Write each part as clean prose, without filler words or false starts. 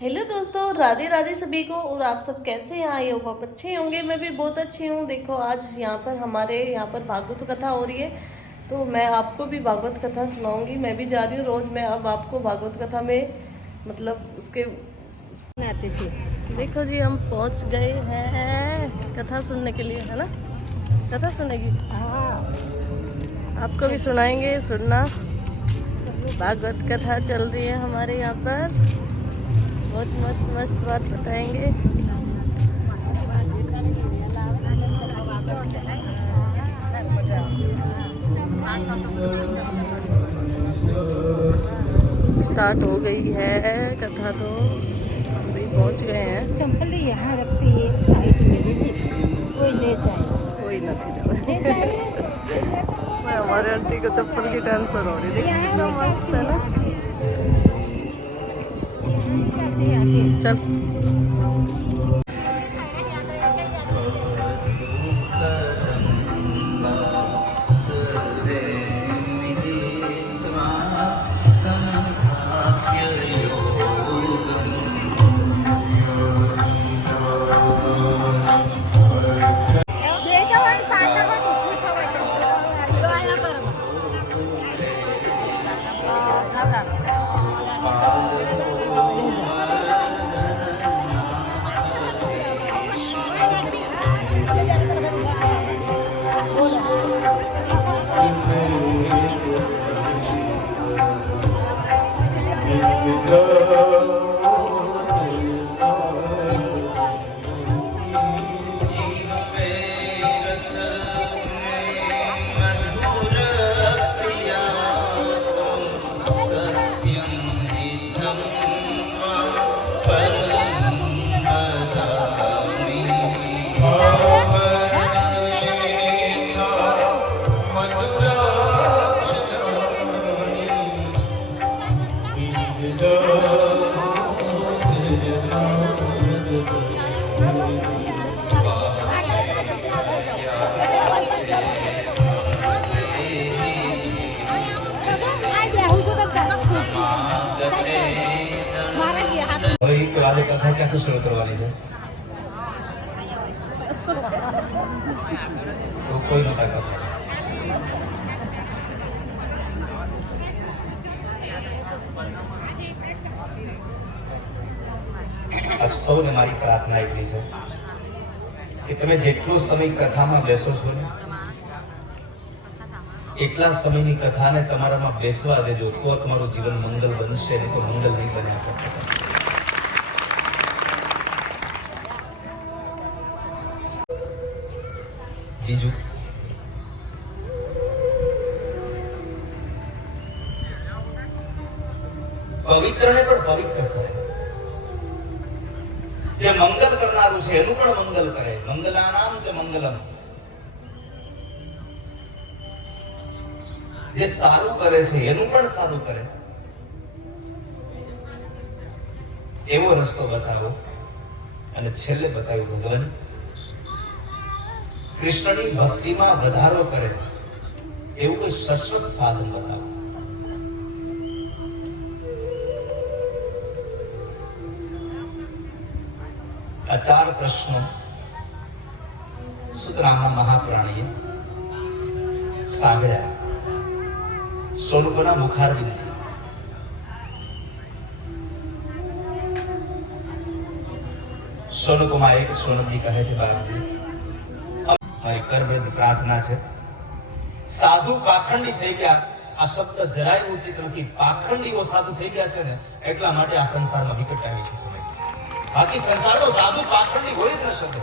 Hello दोस्तों, राधे राधे सभी को। और आप सब कैसे हैं? आई होप आप अच्छे होंगे। मैं भी बहुत अच्छी हूँ। देखो, आज हमारे यहाँ पर भागवत कथा हो रही है, तो मैं आपको भी भागवत कथा सुनाऊंगी। मैं भी जा रही हूँ रोज़। मैं अब आपको भागवत कथा में मतलब उसके आते थे। देखो जी, हम पहुँच गए हैं कथा सुनने के लिए, है ना? कथा सुनेगी? हाँ, आपको भी सुनाएंगे, सुनना। भागवत कथा चल रही है हमारे यहाँ पर। बहुत मस्त मस्त बात बताएंगे। स्टार्ट हो गई है कथा, तो हम भी पहुंच गए हैं। चंपल यहाँ रखती है साइड में, दीदी कोई ले जाए, कोई ना ले जाए। हमारे आंटी को चप्पल की टेंशन हो रही है। देखिए कितना मस्त है ना। चल। આજે કથા ક્યાંથી શરૂ કરવાની છે? તો કોઈ નતા કથા. આપ સૌને મારી પ્રાર્થના એટલી છે કે તમે જેટલો સમય કથામાં બેસો છો ને, એટલા સમયની કથાને તમારામાં બેસવા દેજો, તો તમારું જીવન મંગલ બનશે, નહીં તો મંગલ નહીં બન્યા કરતા. બીજું, પવિત્રને પણ પવિત્ર કરે. જે મંગલ કરનારું છે એનું પણ મંગલ કરે. મંગલાનામ ચ મંગલમ. જે સારું કરે છે એનું પણ સારું કરે, એવો રસ્તો બતાવો. અને છેલ્લે બતાવ્યું ભગવાન કૃષ્ણની ભક્તિમાં વધારો કરે એવું કોઈ શાશ્વત સાધન બતાવો. આ 4 પ્રશ્નો સુતરામના મહાપ્રાણીએ સાંભળ્યા સોનકોના મુખારવિંદથી. સોનકોમાં એક સોનકજી કહે છે, બાપજી મારી કરબદ્ધ પ્રાર્થના છે, સાધુ પાખંડી થઈ ગયા. આ શબ્દ જરાય ઉચિત નથી. પાખંડીઓ સાધુ થઈ ગયા છે ને, એટલા માટે આ સંસારમાં વિકટ આવી છે સમય. બાકી સંસારમાં સાધુ પાખંડી હોય જ ન શકે.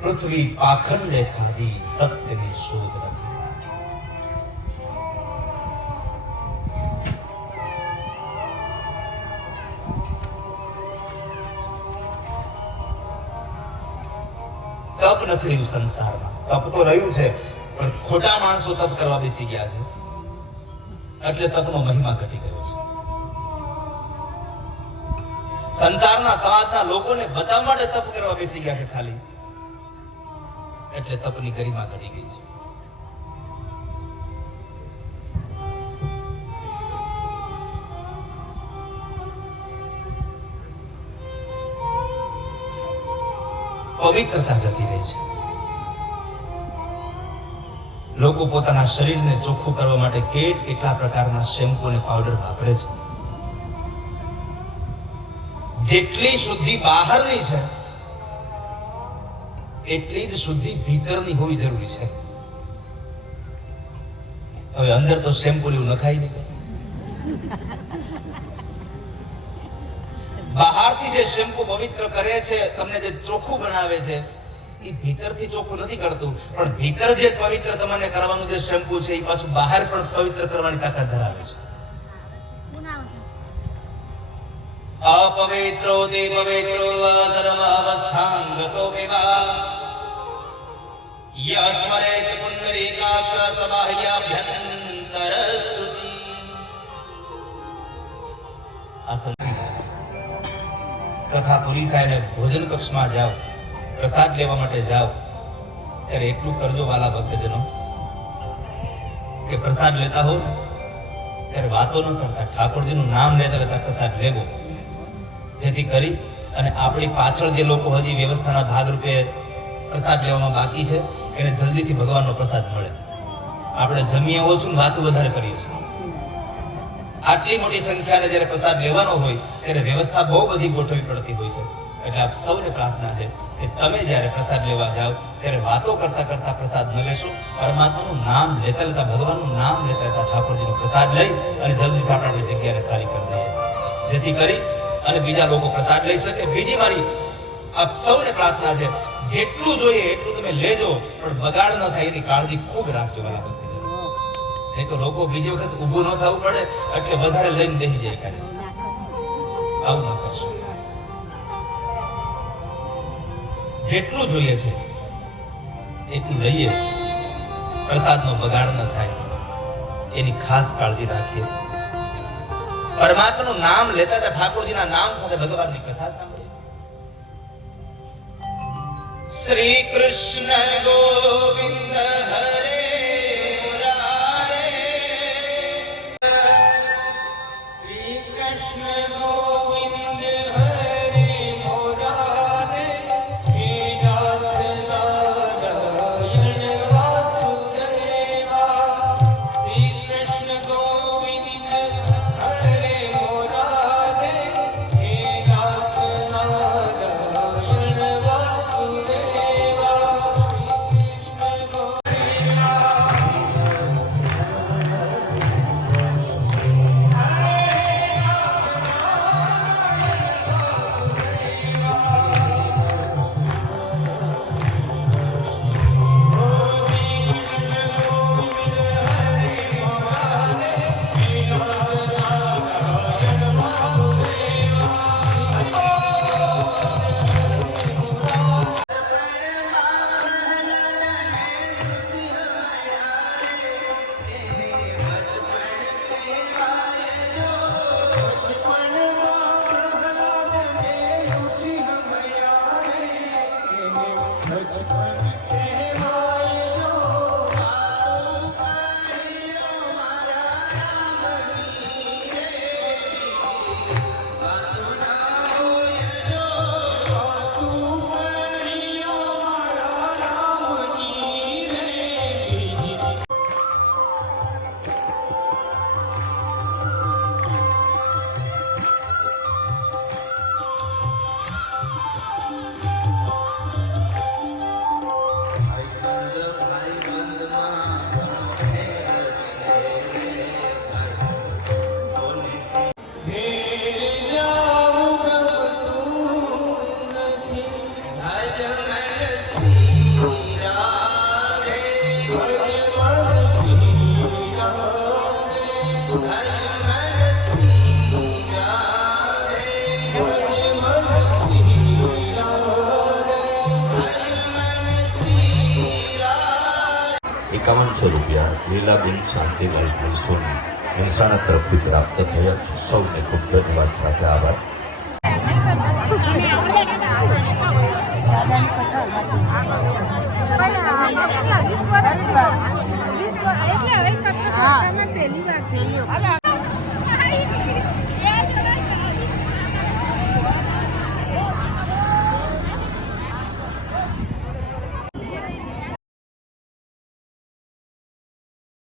પૃથ્વી પાખંડે ખાધી, સત્યની શોધ નથી. તપ નથી રહ્યું સંસારમાં. તપ તો રહ્યું છે, પણ ખોટા માણસો તપ કરવા બેસી ગયા છે, એટલે તપનો મહિમા ઘટી ગયો છે. સંસારના સમાજના લોકોને બતાવવા માટે તપ કરવા બેસી ગયા છે ખાલી, એટલે તપની ગરિમા ઘટી ગઈ છે. પવિત્રતા જતી રહી છે. લોકો પોતાના શરીરને ચોખ્ખું કરવા માટે કેટલા પ્રકારના શેમ્પુ અને પાવડર વાપરે છે. જેટલી શુદ્ધિ બહારની છે એટલી જ શુદ્ધિ ભીતરની હોવી જરૂરી છે. હવે અંદર તો શેમ્પુ એવું નખાય નહીં. બહારથી જે શેમ્પુ પવિત્ર કરે છે, તમને જે ચોખ્ખું બનાવે છે, એ ભીતરથી ચોખ્ખું નથી કરતું, પણ ભીતર જે પવિત્ર તમને કરવાનું જે શેમ્પુ છે એ પાછું બહાર પણ પવિત્ર કરવાની તાકાત ધરાવે છે. અપવિત્રો તે પવિત્રો સર્વાવસ્થાં ગતો વિવા યસ્મરેત પુંડરીકાક્ષ સબાહ્યાભ્યંતર શુચિ. આ કથા પૂરી થાય ને ભોજન કક્ષમાં જાઓ, પ્રસાદ લેવા માટે જાઓ, ત્યારે એટલું કરજો વાલા ભક્તજનો કે પ્રસાદ લેતા હો ત્યારે વાતો ન કરતા ઠાકોરજીનું નામ લેતા લેતા પ્રસાદ લેવો, જેથી કરી અને આપણી પાછળ જે લોકો હજી વ્યવસ્થાના ભાગરૂપે પ્રસાદ લેવામાં બાકી છે એને જલ્દીથી ભગવાનનો પ્રસાદ મળે. આપણે જમીએ ઓછું, વાતો વધારે કરીએ છીએ. આટલી મોટી સંખ્યાને જ્યારે પ્રસાદ લેવાનો હોય ત્યારે વ્યવસ્થા બહુ બધી ગોઠવવી પડતી હોય છે. એટલે આપ સૌને પ્રાર્થના છે કે તમે જ્યારે પ્રસાદ લેવા જાઓ ત્યારે વાતો કરતા કરતા પ્રસાદ ન લેશો, પરમાત્માનું નામ લેતા લેતા, ભગવાનનું નામ લેતા લેતા ઠાકોરજીનો પ્રસાદ લઈ અને જલ્દીથી આપણી જગ્યાને ખાલી કરી દઈએ, જેથી કરી અને બીજા લોકો પ્રસાદ લઈ શકે. બીજી મારી આપ સૌને પ્રાર્થના છે, જેટલું જોઈએ એટલું તમે લેજો, પણ બગાડ ન થાય એની કાળજી ખૂબ રાખજો વાલા ભક્તજનો. નહીં તો લોકો બીજી વખત ઊભું ન થવું પડે એટલે વધારે લઈને બેસી જાય કાંઈ. આવું ન કરશો. જેટલું જોઈએ છે એટલું લઈએ, પ્રસાદનો બગાડ ન થાય એની ખાસ કાળજી રાખીએ. પરમાત્માનું નામ લેતા હતા, ઠાકોરજીના નામ સાથે ભગવાનની કથા સાંભળીએ. શ્રી કૃષ્ણ ગોવિંદ હરે મુરારે, શ્રી કૃષ્ણ ગોવિંદ હરે મુરારે, હે નાથ નારાયણ વાસુદેવા. શ્રી કૃષ્ણ ગોવિંદ હરે મુરારે, હે નાથ નારાયણ વાસુદેવા. શ્રી કૃષ્ણ ₹51 લીલાબેન શાંતિલાલ સોની મહેસાણા તરફથી પ્રાપ્ત થયા છે. સૌને ખૂબ ધન્યવાદ સાથે આભાર. એટલે હવે પહેલી વાર